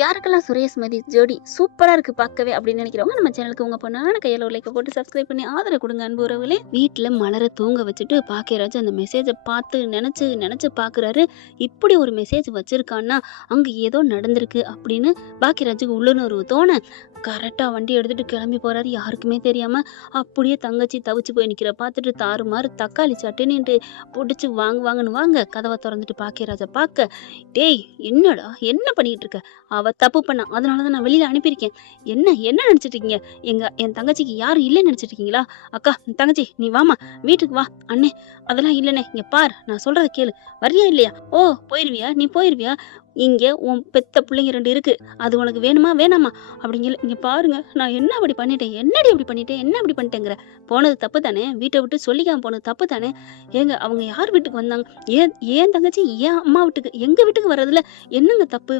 யாருக்கெல்லாம் சுரேஷ் மதி ஜோடி சூப்பரா இருக்கு பார்க்கவே அப்படின்னு நினைக்கிறவங்க நம்ம சேனலுக்கு உங்க பொண்ணான கையில ஒரு லைக் போட்டு சப்ஸ்கிரைப் பண்ணி ஆதரவு கொடுங்க அன்பு உறவுகளே. வீட்டுல மலரை தூங்க வச்சுட்டு பாக்கியராஜ் அந்த மெசேஜை பார்த்து நினைச்சு நினைச்சு பாக்குறாரு. இப்படி ஒரு மெசேஜ் வச்சிருக்கான்னா அங்க ஏதோ நடந்திருக்கு அப்படின்னு பாக்கியராஜுக்கு உள்ளுணர்வு தோண கரெக்டா வண்டி எடுத்துட்டு கிளம்பி போறாரு. யாருக்குமே தெரியாம அப்படியே தங்கச்சி தவிச்சு போய் நிக்கிற பார்த்துட்டு தாறுமாறு தக்காளி சட்டினின்ட்டு பிடிச்சி வாங்குன்னு வாங்க கதவை திறந்துட்டு பாக்கியராஜை பார்க்க, டேய் என்னடா என்ன பண்ணிட்டு இருக்க, அவ தப்பு பண்ணா அதனாலதான் நான் வெளியில அனுப்பியிருக்கேன். என்ன என்ன நினைச்சிட்டு இருக்கீங்க, என் தங்கச்சிக்கு யாரும் இல்லைன்னு நினைச்சிட்டு இருக்கீங்களா? அக்கா தங்கச்சி நீ வாமா வீட்டுக்கு வா. அண்ணே அதெல்லாம் இல்லைண்ணே, இங்க பார் நான் சொல்றத கேளு, வரியா இல்லையா? ஓ போயிருவியா, நீ போயிருவியா? இங்க உன் பெத்த பிள்ளைங்க 2 இருக்கு, அது உனக்கு வேணுமா வேணாமா அப்படிங்கல. இங்க பாருங்க நான் என்ன அப்படி பண்ணிட்டேன், என்னடி அப்படி பண்ணிட்டேன், என்ன அப்படி பண்ணிட்டேங்கிற? போனது தப்பு தானே, வீட்டை விட்டு சொல்லிக்காம போனது தப்பு தானே. ஏங்க அவங்க யார் வீட்டுக்கு வந்தாங்க? ஏன் தங்கச்சி ஏன் அம்மா வீட்டுக்கு எங்க வீட்டுக்கு வர்றதுல என்னங்க தப்பு?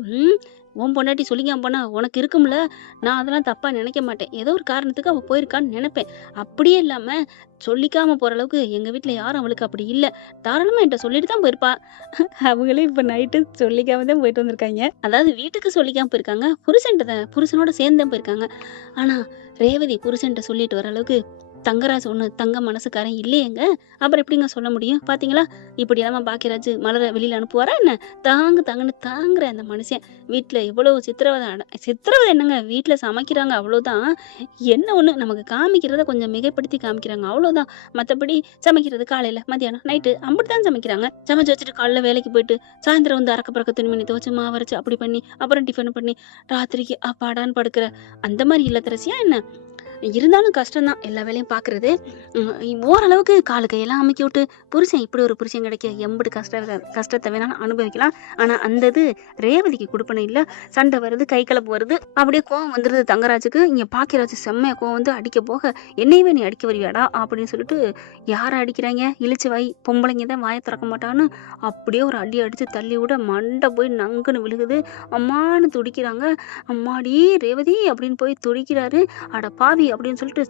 உன் பொண்டாட்டி சொல்லிக்காம போனா உனக்கு இருக்கும்ல, நான் அதெல்லாம் தப்பா நினைக்க மாட்டேன். ஏதோ ஒரு காரணத்துக்கு அவ போயிருக்கான்னு நினைப்பேன். அப்படியே இல்லாம சொல்லிக்காம போற அளவுக்கு எங்க வீட்டுல யாரும் அவளுக்கு அப்படி இல்ல, தாராளமா என்கிட்ட சொல்லிட்டு தான் போயிருப்பா. அவங்களே இப்ப நைட்டு சொல்லிக்காம தான் போயிட்டு வந்திருக்காங்க. அதாவது வீட்டுக்கு சொல்லிக்காம போயிருக்காங்க, புருஷனோட சேர்ந்து தான் போயிருக்காங்க. ஆனா ரேவதி புருஷன்ட்ட சொல்லிட்டு வர அளவுக்கு தங்கராஜ் ஒண்ணு தங்க மனசுக்காரன் இல்லையேங்க. அப்புறம் எப்படிங்க சொல்ல முடியும்? பாத்தீங்களா இப்படி எல்லாம் பாக்கியராஜ் மலரை வெளியில அனுப்புவாரா என்ன? தாங்குன்னு தாங்குற அந்த மனுஷன் வீட்டுல எவ்வளவு சித்திரவதை என்னங்க, வீட்டுல சமைக்கிறாங்க அவ்வளவுதான். என்ன ஒண்ணு நமக்கு காமிக்கிறத கொஞ்சம் மிகைப்படுத்தி காமிக்கிறாங்க அவ்வளவுதான். மத்தபடி சமைக்கிறது காலையில மத்தியானம் நைட்டு அப்படித்தான் சமைக்கிறாங்க. சமைச்சு வச்சுட்டு காலைல வேலைக்கு போயிட்டு சாயந்தரம் வந்து அறக்க பறக்க துணிமணி துவச்சு மாவரைச்சு அப்படி பண்ணி அப்புறம் டிஃபன் பண்ணி ராத்திரிக்கு அப்பாடான்னு படுக்கிற அந்த மாதிரி இல்லத்தரசியா என்ன? இருந்தாலும் கஷ்டம்தான் எல்லா வேலையும் பாக்குறது. ஓரளவுக்கு காலு கையெல்லாம் அமைக்கி விட்டு புருஷன் இப்படி ஒரு புருஷன் கிடைக்க எம்பது கஷ்டத்தை வேணாலும் அனுபவிக்கலாம். ஆனா அந்த இது ரேவதிக்கு கொடுப்பன இல்ல. சண்டை வருது, கை கலப்பு வருது, அப்படியே கோவம் வந்துருது தங்கராஜுக்கு. இங்க பாக்கியராஜ் செம்மையா கோவம் வந்து அடிக்க போக, என்னையவே நீ அடிக்க வருவியாடா அப்படின்னு சொல்லிட்டு யாரை அடிக்கிறாங்க? இழிச்சு வாய் பொம்பளைங்க தான் வாயை திறக்க மாட்டான்னு அப்படியே ஒரு அடி அடிச்சு தள்ளி விட மண்டை போய் நங்குன்னு விழுகுது. அம்மானு துடிக்கிறாங்க. அம்மாடி ரேவதி அப்படின்னு போய் துடிக்கிறாரு. அட பாவி அப்படின்னு சொல்லிட்டு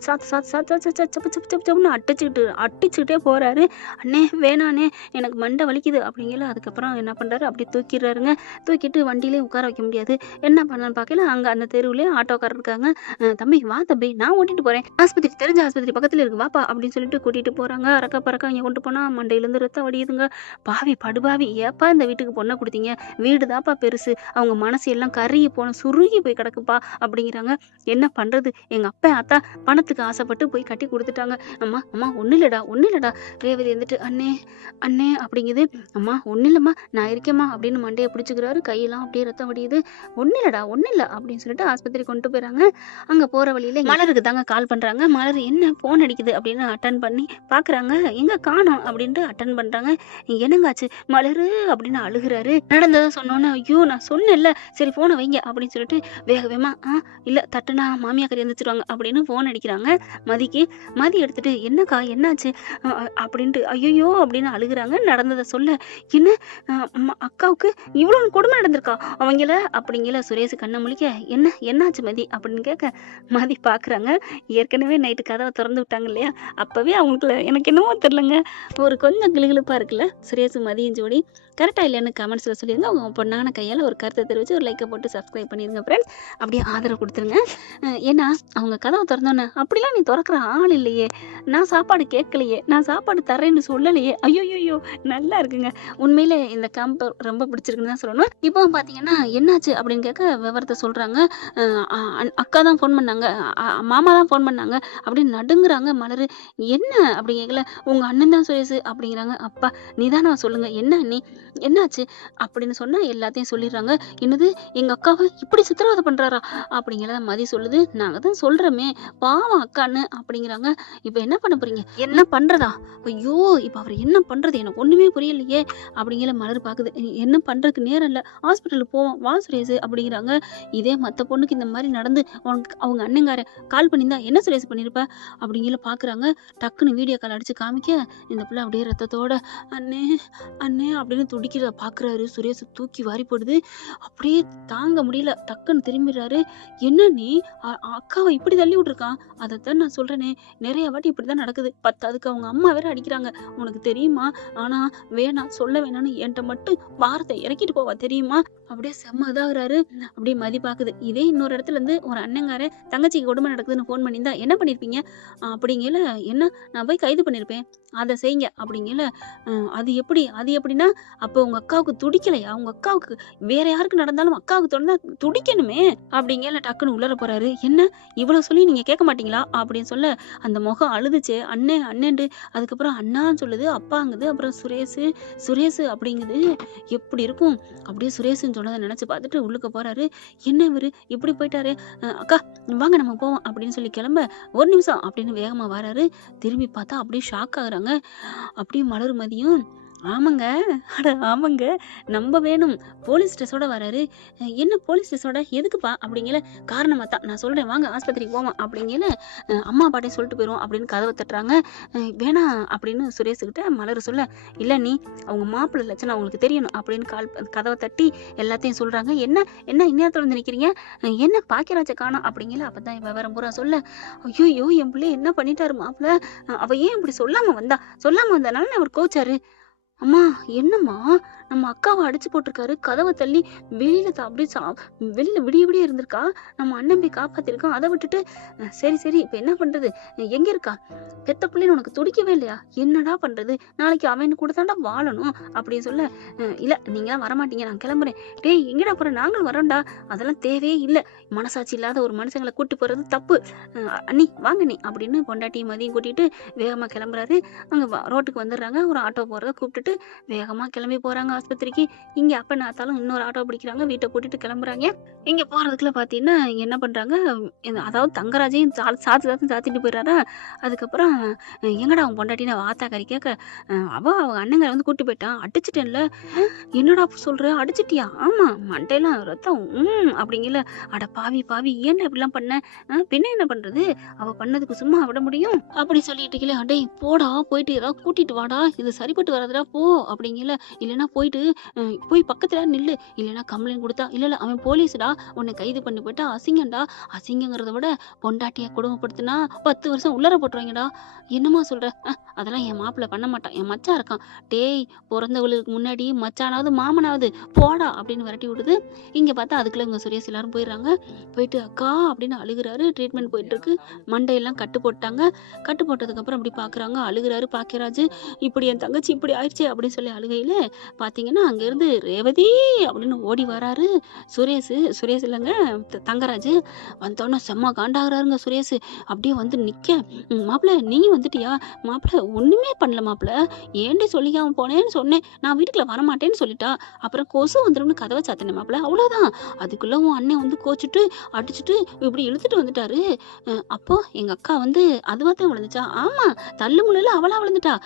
சப்புன்னு அடிச்சுக்கிட்டே போறாரு. அண்ணே வேணாண்ணே எனக்கு மண்டை வலிக்குது அப்படிங்கல. அதுக்கப்புறம் என்ன பண்றாரு, அப்படி தூக்கிடுறாருங்க. தூக்கிட்டு வண்டியிலே உட்கார வைக்க முடியாது. என்ன பண்ணலான்னு பார்க்கல, அங்க அந்த தெருவுலயே ஆட்டோக்காரர் இருக்காங்க. தம்பி வா தம்பி நான் ஓட்டிட்டு போறேன், ஆஸ்பத்திரி தெரிஞ்ச ஆஸ்பத்திரி பக்கத்துல இருக்கு வாப்பா அப்படின்னு சொல்லிட்டு கூட்டிட்டு போறாங்க. அறக்க பறக்க இங்க கொண்டு போனா மண்டையில இருந்து ரத்தம் வடியுதுங்க. பாவி படுபாவி, ஏப்பா இந்த வீட்டுக்கு பொண்ணை கொடுத்தீங்க, வீடு தாப்பா பெருசு, அவங்க மனசு எல்லாம் கருகி போன சுருகி போய் கிடக்குப்பா அப்படிங்கிறாங்க. என்ன பண்றது, எங்க அப்பா ஆத்தா பணத்துக்கு ஆசைப்பட்டு போய் கட்டி கொடுத்துட்டாங்க. அம்மா ஒண்ணு இல்லடா. ரேவதி வந்துட்டு அண்ணே அண்ணே அப்படிங்குது. அம்மா ஒண்ணு இல்லம்மா நான் இருக்கேம்மா அப்படின்னு மண்டையை பிடிச்சுக்கிறாரு. கையெல்லாம் அப்படியே ரத்தம் வடியுது. ஒண்ணு இல்ல அப்படின்னு சொல்லிட்டு ஆஸ்பத்திரி கொண்டு போயிறாங்க. அங்க போற வழியில மலருக்கு தாங்க கால் பண்றாங்க. மலர் என்ன போன் அடிக்குது அப்படின்னு அட்டன் பண்ணி பாக்குறாங்க. எங்க காணோம் அப்படின்ட்டு அட்டன் பண்றாங்க. என்னங்காச்சு மலரு அப்படின்னு அழுகுறாரு. நடந்ததை சொன்னோன்னு ஐயோ நான் சொன்னேன்ல சரி போனை வைங்க அப்படின்னு சொல்லிட்டு வேகமா இல்ல தட்டுனா மாமியா கறி வந்துச்சிருவாங்க அப்படின்னு போன் அடிக்கிறாங்க மதிக்கு. மதி எடுத்துட்டு என்னக்கா என்னாச்சு அப்படின்ட்டு ஐயோ அப்படின்னு அழுகுறாங்க. நடந்ததை சொல்ல என்ன அக்காவுக்கு இவ்வளவு கொடுமை நடந்திருக்கா அவங்கள அப்படிங்கல. சுரேஷ் கண்ணை முழிக்க என்னாச்சு மதி அப்படின்னு கேட்க மதி பாக்குறாங்க. ஏற்கனவே நைட்டு கதவை திறந்து விட்டாங்க இல்லையா, அப்பவே அவங்களுக்குள்ள எனக்கு என்னவோ தெரியலங்க ஒரு கொஞ்சம் கிளுகிழுப்பா இருக்குல்ல. சுரேஷ் மதியும் ஜோடி கரெக்டா இல்லைன்னு கமெண்ட்ஸ்ல சொல்லிருங்க. உங்க பொண்ணான கையால ஒரு கருத்தை தெரிவிச்சு ஒரு லைக்கை போட்டு சப்ஸ்கிரைப் பண்ணிருங்க ஃப்ரெண்ட்ஸ். அப்படியே ஆதரவு கொடுத்துருங்க. ஏன்னா அவங்க கதவை திறந்தோன்னே அப்படிலாம் நீ திறக்கிற ஆள் இல்லையே, நான் சாப்பாடு கேட்கலையே, நான் சாப்பாடு தரேன்னு சொல்லலையே, ஐயோ நல்லா இருக்குங்க. உண்மையிலே இந்த கேம்ப் ரொம்ப பிடிச்சிருக்குன்னு தான் சொல்லணும். இப்போ பாத்தீங்கன்னா என்னாச்சு அப்படின்னு கேட்க விவரத்தை சொல்றாங்க. அக்கா தான் ஃபோன் பண்ணாங்க, மாமா தான் ஃபோன் பண்ணாங்க அப்படின்னு நடுங்குறாங்க மலரு. என்ன அப்படி கேட்கல, உங்க அண்ணன் தான் சுரேஷ் அப்படிங்கிறாங்க. அப்பா நீதானே சொல்லுங்க என்ன நீ என்னாச்சு அப்படின்னு சொன்னா எல்லாத்தையும் சொல்லிடுறாங்க. என்னது எங்க அக்காவை இப்படி சித்திரவதை பண்றாரா அப்படிங்கிறத மதி சொல்லுது. நாங்க தான் சொல்றோமே பாவம் அக்கான்னு அப்படிங்கிறாங்க. இப்ப என்ன பண்ண போறீங்க, என்ன பண்றதா? ஐயோ இப்ப அவர் என்ன பண்றது எனக்கு ஒண்ணுமே புரியலையே அப்படிங்கிற மலர் பாக்குது. என்ன பண்றதுக்கு நேரம் இல்ல, ஹாஸ்பிட்டலுக்கு போவோம் வா சுரேஷ் அப்படிங்கிறாங்க. இதே மத்த பொண்ணுக்கு இந்த மாதிரி நடந்து அவங்க அண்ணங்கார கால் பண்ணியிருந்தா என்ன சுரேஷ் பண்ணிருப்ப அப்படிங்கிற பாக்குறாங்க. டக்குன்னு வீடியோ கால் அடிச்சு காமிக்க இந்த பிள்ளை அப்படியே ரத்தத்தோட அண்ணே அண்ணே அப்படின்னு துடிக்கிறத பாக்குறாரு. சுரேஷ் தூக்கி வாரி போடுது. அப்படியே தாங்க முடியல, டக்குன்னு திரும்பிடுறாரு. என்ன நீ அக்காவை இப்படி தள்ளி மூடு இருக்கான். அதைத்தான் நான் சொல்றேனே, நிறைய வாட்டி இப்படிதான் நடக்குது. பத்தாதுக்கு அவங்க அம்மா வேற அடிக்கிறாங்க. உனக்கு தெரியுமா? ஆனா வேணாம், சொல்ல வேணாம்னு என்கிட்ட மட்டும் பாரத்தை இறக்கிட்டு போவா தெரியுமா? அப்படியே செம்ம இதாகுறாரு. அப்படியே மதி பாக்குது. இதே இன்னொரு இடத்துல இருந்து ஒரு அண்ணங்காரன் தங்கச்சிக்கு கொடுமை நடக்குதுன்னு ஃபோன் பண்ணியிருந்தா என்ன பண்ணிருப்பீங்க? அப்படிங்கல, என்ன நான் போய் கைது பண்ணிருப்பேன். அதை செய்யுங்க அப்படிங்கல. அது எப்படின்னா, அப்போ உங்க அக்காவுக்கு துடிக்கலையா? உங்க அக்காவுக்கு வேற யாருக்கு நடந்தாலும் அக்காவுக்கு தொடர்ந்தா துடிக்கணுமே அப்படிங்கல. டக்குன்னு உள்ளர போறாரு. என்ன இவ்வளவு சொல்லி நீங்க கேட்க மாட்டீங்களா அப்படின்னு சொல்ல, அந்த முகம் அழுதுச்சு. அண்ணே அண்ணேண்டு, அதுக்கப்புறம் அண்ணான்னு சொல்லுது, அப்பாங்குது, அப்புறம் சுரேஷ் அப்படிங்குது. எப்படி இருக்கும்? அப்படியே சுரேஷ்ன்னு சொன்னதை நினைச்சு பார்த்துட்டு உள்ளுக்க போறாரு. என்ன இவரு இப்படி போயிட்டாரு? அக்கா வாங்க நம்ம போவோம் அப்படின்னு சொல்லி கிளம்ப, ஒரு நிமிஷம் அப்படின்னு வேகமா வராரு. திரும்பி பார்த்தா அப்படியே ஷாக் ஆகுறாங்க. அப்படியே மலர்மதியும், ஆமாங்க, அட ஆமாங்க, நம்ப வேணும். போலீஸ் ஸ்டேஷனோட வராரு. என்ன போலீஸ் ஸ்டேஷனோட எதுக்குப்பா அப்படிங்கல. காரணமா தான் நான் சொல்றேன், வாங்க ஆஸ்பத்திரிக்கு போவோம் அப்படிங்கல. அம்மா அப்பாட்டையும் சொல்லிட்டு போயிடும் அப்படின்னு கதவை தட்டுறாங்க. வேணாம் அப்படின்னு சுரேஷுக்கிட்ட மலர் சொல்ல, இல்ல நீ அவங்க மாப்பிள்ளை லட்சணம் அவங்களுக்கு தெரியணும் அப்படின்னு கதவை தட்டி எல்லாத்தையும் சொல்றாங்க. என்ன என்ன இந்நேரத்துல வந்து நிக்கிறீங்க? என்ன பாக்கியராஜ காணோம் அப்படிங்கல. அப்பதான் விவரம் பூரா சொல்ல, ஐயோ என் பிள்ளை என்ன பண்ணிட்டாரு மாப்பிள்ள, அவ ஏன் இப்படி சொல்லாம வந்தனால அவர் கோச்சாரு. அம்மா என்னம்மா, நம்ம அக்காவை அடிச்சு போட்டிருக்காரு. கதவை தள்ளி வெளியில அப்படியே வெளியில விடிய இருந்திருக்கா. நம்ம அண்ணன் போய் காப்பாத்திருக்கான். அதை விட்டுட்டு சரி இப்ப என்ன பண்றது? எங்க இருக்கா? பெத்த பிள்ளைன்னு உனக்கு துடிக்கவே இல்லையா? என்னடா பண்றது? நாளைக்கு அவன் கூட தாண்டா வாழணும் அப்படின்னு சொல்ல, இல்ல நீங்களாம் வரமாட்டீங்க, நான் கிளம்புறேன். டேய் எங்கடா போற? நாங்களும் வரோம்டா. அதெல்லாம் தேவையே இல்லை. மனசாட்சி இல்லாத ஒரு மனுஷங்களை கூட்டி போறது தப்பு. அண்ணி வாங்க நீ அப்படின்னு பொண்டாட்டி மதியம் கூட்டிட்டு வேகமா கிளம்புறாரு. அங்க ரோட்டுக்கு வந்துடுறாங்க. ஒரு ஆட்டோ போறத கூப்பிட்டுட்டு வேகமா கிளம்பி போறாங்க ஆஸ்பத்திரிக்கு. இங்க அப்ப நாத்தாலும் இன்னொரு ஆட்டோ பிடிக்கிறாங்க. வீட்டை கூட்டிட்டு கிளம்புறாங்க. இங்க போறதுக்குள்ள பாத்தீங்கன்னா என்ன பண்றாங்க, அதாவது தங்கராஜையும் சாத்திட்டு போயிடுறாரா. அதுக்கப்புறம் எங்கடா அவன் பொண்டாட்டின வாத்தாக்காரி கேட்க, அவங்க அண்ணங்களை வந்து கூட்டி போயிட்டான், அடிச்சுட்டேன்ல. என்னடா சொல்ற, அடிச்சிட்டியா? ஆமா, மண்டையெல்லாம் ரத்தம் அப்படிங்கல. அட பாவி ஏன்டா இப்படிலாம் பண்ண? பின்ன என்ன பண்றது, அவ பண்ணதுக்கு சும்மா விட முடியும் அப்படி சொல்லிட்டு, அடே போடா, போயிட்டு ஏதாவது கூட்டிட்டு வாடா, இது சரிப்பட்டு வராதுடா போ அப்படிங்கல. இல்லைன்னா போய் பக்கத்துல நில்லு, இல்லைன்னா கம்ப்ளைண்ட் கொடுத்தா, இல்ல அவன் போலீஸ்டா, உன்னை கைது பண்ணி போயிட்டா அசிங்கம்டா. அசிங்கங்கிறத விட பொண்டாட்டிய கொடுமைப்படுத்தினா 10 வருஷம் உள்ளர போட்டுருவாங்கடா. என்னமா சொல்ற? அதெல்லாம் என் மாப்பிள்ள பண்ண மாட்டான், என் மச்சான் இருக்கான். டேய் பிறந்தவளுக்கு முன்னாடி மச்சானாவது மாமனாவது போடா அப்படின்னு விரட்டி விடுது. இங்க பார்த்தா அதுக்குள்ள இவங்க சுரேஷ் எல்லாரும் போயிடுறாங்க. போயிட்டு அக்கா அப்படின்னு அழுகுறாரு. ட்ரீட்மெண்ட் போயிட்டு இருக்கு. மண்டையெல்லாம் கட்டு போட்டாங்க. கட்டு போட்டதுக்கு அப்புறம் அப்படி பாக்குறாங்க. அழுகுறாரு பாக்கியராஜ். இப்படி என் தங்கச்சி இப்படி ஆயிடுச்சு அப்படின்னு சொல்லி அழுகையில பாத்தீங்கன்னா அங்க இருந்து ரேவதி அப்படின்னு ஓடி வராரு சுரேஷ் இல்லைங்க, தங்கராஜ். வந்தோடனே செம்ம காண்டாகிறாருங்க சுரேஷ். அப்படியே வந்து நிக்க, மாப்பிள்ள நீங்க வந்துட்டியா? மாப்பிள்ள ஒண்ணுமே பண்ணல மாப்பிள்ள, ஏண்டி சொல்லிக்காம போனேன்னு சொன்னேன், நான் வீட்டுக்குள்ள வரமாட்டேன்னு சொல்லிட்டா. அப்புறம் கொசு வந்துடும்னு கதவை சாத்தினேன் மாப்பிள்ள, அவ்வளவுதான். அதுக்குள்ள உன் அண்ணன் வந்து கோச்சிட்டு அடிச்சுட்டு இப்படி இழுத்துட்டு வந்துட்டாரு. அப்போ எங்க அக்கா வந்து அதுவாத்தான் விழுந்துச்சா? ஆமா, தள்ளு முள்ள அவளா விழுந்துட்டா.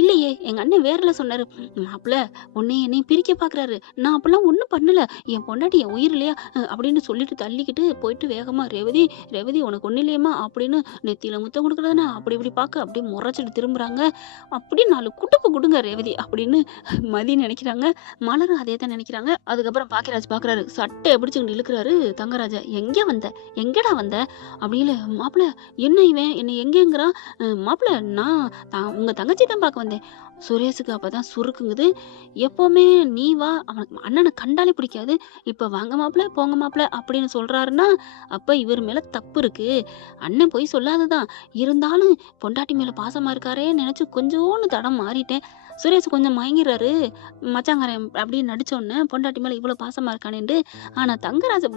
இல்லையே, எங்க அண்ணன் வேறல சொன்னாரு. மாப்பிள்ள என்னையும் பிரிக்க பாக்குறாரு, நான் அப்பெல்லாம் ஒண்ணும் பண்ணல, என் பொண்டாட்டி என் உயிர் இல்லையா அப்படின்னு சொல்லிட்டு தள்ளிக்கிட்டு போயிட்டு வேகமா, ரேவதி உனக்கு ஒண்ணு இல்லையம்மா அப்படின்னு நெத்தியில முத்தம் கொடுக்குறதுனா அப்படி இப்படி பார்க்க அப்படியே முறைச்சிட்டு திரும்புறாங்க. அப்படி 4 குட்டுப்பு கொடுங்க ரேவதி அப்படின்னு மதி நினைக்கிறாங்க. மலரும் அதே தான் நினைக்கிறாங்க. அதுக்கப்புறம் பாக்கியராஜ் பாக்குறாரு. சட்டையை பிடிச்சுக்கிட்டு இழுக்கிறாரு தங்கராஜ. எங்கடா வந்த அப்படின்னு. மாப்பிள்ள என்ன இவன் என்னை எங்கேங்கிறான்? மாப்பிள்ள நான் உங்க தங்கச்சி தான் பார்க்க வந்தேன். சுரேஷுக்கு அப்பதான் சுருக்குங்குது. எப்பவுமே நீ வா, அவனுக்கு அண்ணனை கண்டாலே பிடிக்காது, இப்ப வாங்க மாப்பிள்ள போங்க மாப்பிள்ள அப்படின்னு சொல்றாருன்னா அப்ப இவர் மேல தப்பு இருக்கு. அண்ணன் போய் சொல்லாததான், இருந்தாலும் பொண்டாட்டி மேல பாசமா இருக்காரே நினைச்சு கொஞ்சோன்னு தடம் மாறிட்டேன். சுரேஷ் கொஞ்சம் மயங்கிறாரு. மச்சாங்காரன் அப்படின்னு நடிச்சோன்னு பொண்டாட்டி மேல இவ்வளவு பாசமா இருக்கானேண்டு. ஆனா தங்கராஜ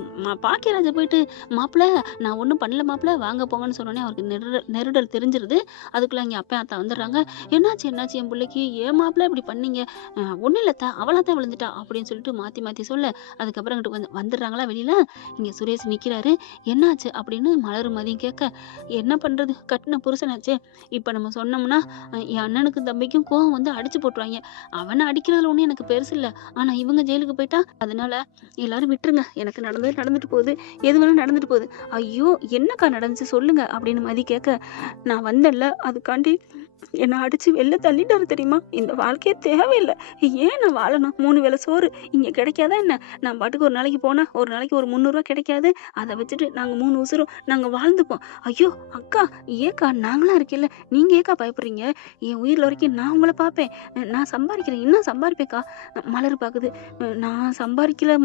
பாக்கியராஜ போயிட்டு மாப்பிள்ள நான் ஒண்ணும் பண்ணல மாப்பிள்ள வாங்க போங்கன்னு சொன்னோடனே அவருக்கு நெருடல் தெரிஞ்சிருது. அதுக்குள்ள இங்க அப்பா அத்தா வந்துடுறாங்க. என்னாச்சு என் பிள்ளைக்கு, ஏன் மாப்பிள்ள இப்படி பண்ணீங்க? ஒன்னும் இல்லத்தா, அவளாத்தான் விழுந்துட்டா அப்படின்னு சொல்லிட்டு மாத்தி சொல்ல, அதுக்கப்புறம் இங்கிட்டு வந்துடுறாங்களா வெளியில. இங்க சுரேஷ் நிக்கிறாரு. என்னாச்சு அப்படின்னு மலரும் மதியம் கேட்க, என்ன பண்றது, கட்டின புருஷனாச்சே, இப்ப நம்ம சொன்னோம்னா என் அண்ணனுக்கு தம்பிக்கும் கோவம் வந்து அடிச்சு போட்டுருவாங்க. அவனை அடிக்கிறதுல ஒண்ணு எனக்கு பெருசு இல்ல, ஆனா இவங்க ஜெயிலுக்கு போயிட்டா அதனால எல்லாரும் விட்டுருங்க, எனக்கு நடந்துட்டு போகுது, எது வேணாலும் நடந்துட்டு போகுது. ஐயோ என்னக்கா நடந்துச்சு சொல்லுங்க அப்படின்னு மதி கேட்க, நான் வந்தேன்ல அதுக்காண்டி என்னை அடிச்சு வெளில தள்ளிட்டாரு தெரியுமா? இந்த வாழ்க்கையே தேவையில்லை. ஏன் நான் வாழணும்? 3 வேளை சோறு இங்கே கிடைக்காதா என்ன? நான் பாட்டுக்கு ஒரு நாளைக்கு போனால் ஒரு நாளைக்கு ஒரு 300 கிடைக்காது. அதை வச்சுட்டு நாங்கள் 3 உசுரும் நாங்கள் வாழ்ந்துப்போம். ஐயோ அக்கா, ஏக்கா நாங்களாம் இருக்கல, நீங்கள் ஏக்கா பயப்படுறீங்க? என் உயிரில் வரைக்கும் நான் உங்களை பார்ப்பேன். நான் சம்பாதிக்கிறேன், இன்னும் சம்பாதிப்பேக்கா. மலர் பார்க்குது, நான் சம்பாதிக்கல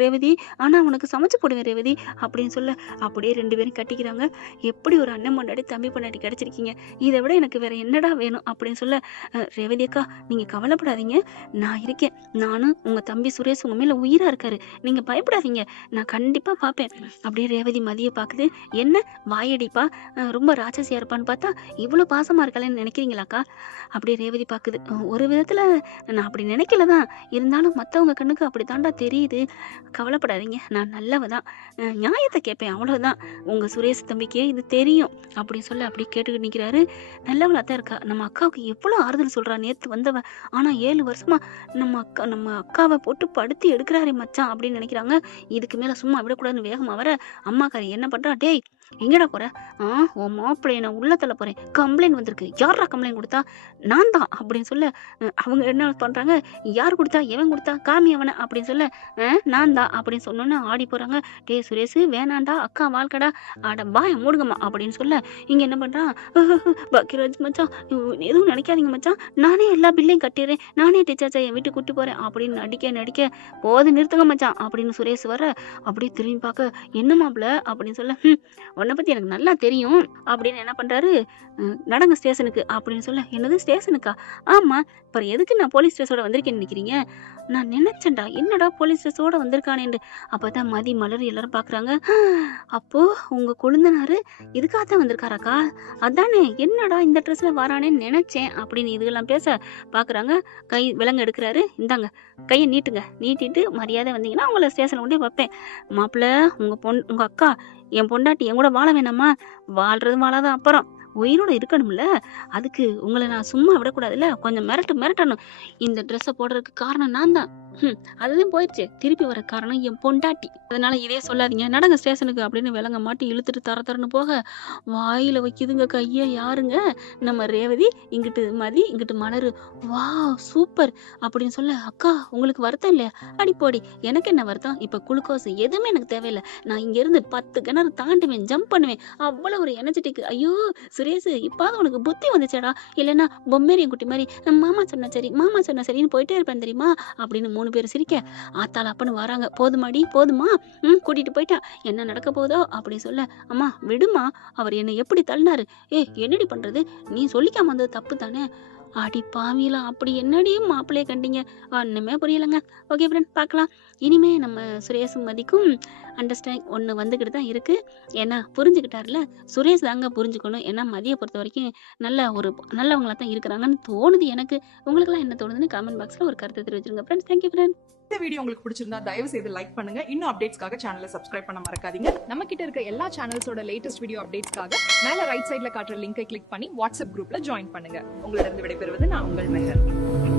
ரேவதி, ஆனால் உனக்கு சமைச்சு போடுவேன் ரேவதி அப்படின்னு சொல்ல அப்படியே 2 பேரும் கட்டிக்கிறாங்க. எப்படி ஒரு அண்ணன் பொண்டாட்டி தம்பி பொண்டாட்டி கிடைச்சிருக்கீங்க, இதை விட எனக்கு வேற என்னடா வேணும் அப்படின்னு சொல்ல, ரேவதி அக்கா நீங்க கவலைப்படாதீங்க, நான் இருக்கேன். நானும் உங்க தம்பி சுரேஷ் உங்க மேல உயிரா இருக்காரு, நீங்க பயப்படாதீங்க, நான் கண்டிப்பா பார்ப்பேன். அப்படியே ரேவதி மதிய பாக்குது. என்ன வாயடிப்பா, ரொம்ப ராட்சசியா இருப்பான்னு பார்த்தா இவ்வளவு பாசமா இருக்காளேன்னு நினைக்கிறீங்களாக்கா? அப்படியே ரேவதி பாக்குது. ஒரு விதத்துல நான் அப்படி நினைக்கலதான், இருந்தாலும் மத்தவங்க கண்ணுக்கு அப்படி தாண்டா தெரியுது. கவலைப்படாதீங்க, நான் நல்லவதான், நியாயத்தை கேட்பேன், அவ்வளவுதான். உங்க சுரேஷ் தம்பிக்கே இது தெரியும் அப்படின்னு சொல்ல அப்படியே கேட்டுக்கிட்டு நிக்கிறாரு. நல்லவளா தான் இருக்கா. நம்ம அக்காவுக்கு எவ்வளவு ஆறுதல் சொல்றா. நேத்து வந்தவ, ஆனா 7 வருஷமா நம்ம அக்காவை போட்டு படுத்தி எடுக்கிறாரே மச்சான் அப்படின்னு நினைக்கிறாங்க. இதுக்கு மேல சும்மா விடக்கூடாதுன்னு வேகமா வர, அம்மாக்காரி என்ன பண்றா, டேய் எங்கடா போற? உன் மாப்பிள்ளைய நான் உள்ள தள்ள போறேன், கம்ப்ளைண்ட் வந்திருக்கு. யாரா கம்ப்ளைண்ட் கொடுத்தா? நான் தான் அப்படின்னு சொல்ல, அவங்க என்ன பண்றாங்க, யார் கொடுத்தா, எவன் கொடுத்தா, காமி அவனை அப்படின்னு சொல்ல, நான் தான் அப்படின்னு சொன்னோன்னு ஆடி போறாங்க. டே சுரேஷ் வேணாண்டா, அக்கா வாழ்க்கடா, ஆட பாய மூடுங்கம்மா அப்படின்னு சொல்ல, இங்க என்ன பண்றான், பாக்கியராஜ் மச்சான் எதுவும் நினைக்காதீங்க மச்சான், நானே எல்லா பில்லையும் கட்டிடுறேன், நானே டீச்சர்ஸை என் வீட்டுக்கு கூட்டி போறேன் அப்படின்னு நடிக்க போது நிறுத்துங்க மச்சான் அப்படின்னு சுரேஷ் வர, அப்படியே திரும்பி பார்க்க, என்ன மாப்பிள்ள அப்படின்னு சொல்ல, உன்னை பத்தி எனக்கு நல்லா தெரியும் அப்படின்னு என்ன பண்றாரு, நடங்க ஸ்டேஷனுக்கு அப்படின்னு சொல்ல, என்னது ஸ்டேஷனுக்கா? ஆமா, அப்புறம் எதுக்கு நான் போலீஸ் ஸ்டேஷனோட வந்திருக்கேன்னு நினைக்கிறீங்க? நான் நினைச்சேன்டா என்னடா போலீஸ் ஸ்டேஷனோட வந்திருக்கானேன்னு. அப்பதான் மதி மலர் எல்லாரும் பாக்குறாங்க. அப்போ உங்க கொழுந்தனாரு இதுக்காகத்தான் வந்திருக்காராக்கா? அதானே, என்னடா இந்த ட்ரெஸ்ல வரானேன்னு நினைச்சேன் அப்படின்னு இதெல்லாம் பேச பாக்குறாங்க. கை விலங்கு எடுக்கிறாரு. இந்தாங்க கையை நீட்டுங்க, நீட்டிட்டு மரியாதை வந்தீங்கன்னா உங்களை ஸ்டேஷன்ல கொண்டே வைப்பேன். மாப்பிள்ள உங்க அக்கா என் பொண்டாட்டி என் கூட வாழ வேணாமா? வாழ்றது வாழாதான் அப்புறம் உயிரோட இருக்கணும்ல, அதுக்கு உங்களை நான் சும்மா விடக்கூடாதுல்ல, கொஞ்சம் மிரட்டணும். இந்த ட்ரெஸ்ஸை போடுறதுக்கு காரணம் நான் தான், அதுதான் போயிடுச்சு, திருப்பி வர காரணம் என் பொண்டாட்டி. அதனால இதே சொல்லாதீங்க, நடங்க ஸ்டேஷனுக்கு அப்படின்னு விலங்க மாட்டி இழுத்துட்டு தரன்னு போக, வாயில வைக்குதுங்க கைய. யாருங்க? நம்ம ரேவதி, இங்கிட்டு மதி, இங்கிட்டு மலரு. வா சூப்பர் அப்படின்னு சொல்ல, அக்கா உங்களுக்கு வருத்தம் இல்லையா? அடிப்போடி, எனக்கு என்ன வருத்தம், இப்ப குளுக்கோஸ் எதுவுமே எனக்கு தேவையில்லை, நான் இங்க இருந்து 10 கிணறு தாண்டுவேன், ஜம்ப் பண்ணுவேன், அவ்வளவு ஒரு எனர்ஜெட்டிக். ஐயோ சுரேஷ், இப்பாவது உனக்கு புத்தி வந்துச்சேடா, இல்லைன்னா பொம்மேரியம் குட்டி மாதிரி மாமா சொன்ன சரின்னு போயிட்டே இருப்பேன் தெரியுமா அப்படின்னு 3 பேர் சிரிக்க, ஆத்தாள் அப்பன்னு வராங்க. போதுமாடி போதுமா, கூட்டிட்டு போயிட்டா, என்ன நடக்க போதோ அப்படின்னு சொல்ல, அம்மா விடுமா, அவர் என்னை எப்படி தள்ளினாரு, என்னடி பண்றது, நீ சொல்லிக்காம வந்தது தப்பு தானே. அடி பாவிலாம், அப்படி என்னடி மாப்பிள்ளைய கண்டீங்க, ஒண்ணுமே புரியலைங்க. ஓகே ஃப்ரெண்ட், பார்க்கலாம். இனிமே நம்ம சுரேஷும் மதிக்கும் அண்டர்ஸ்டாண்டிங் ஒன்று வந்துக்கிட்டு தான் இருக்கு. ஏன்னா புரிஞ்சுக்கிட்டாருல, சுரேஷ் தாங்க புரிஞ்சுக்கணும். ஏன்னா மதியை பொறுத்த வரைக்கும் நல்லவங்களா தான் இருக்கிறாங்கன்னு தோணுது எனக்கு. உங்களுக்குலாம் என்ன தோணுதுன்னு கமெண்ட் பாக்ஸ்ல ஒரு கருத்தை தெரிவிச்சிருங்க ஃப்ரெண்ட்ஸ். Thank you friend. இந்த வீடியோ உங்களுக்கு பிடிச்சிருந்தா தயவு செய்து லைக் பண்ணுங்க. இன்னும் அப்டேட்ஸ்க்காக சேனலை சப்ஸ்கிரைப் பண்ண மறக்காதீங்க. நம்ம கிட்ட இருக்க எல்லா சேனல்ஸோட லேட்டஸ்ட் வீடியோ அப்டேட்ஸ்க்காக மேல ரைட் சைடுல காட்டுற லிங்கை கிளிக் பண்ணி வாட்ஸ்அப் குரூப்ல ஜாயின் பண்ணுங்க. உங்களிடம் விடைபெறுவது நான் உங்கள் மெஹர்.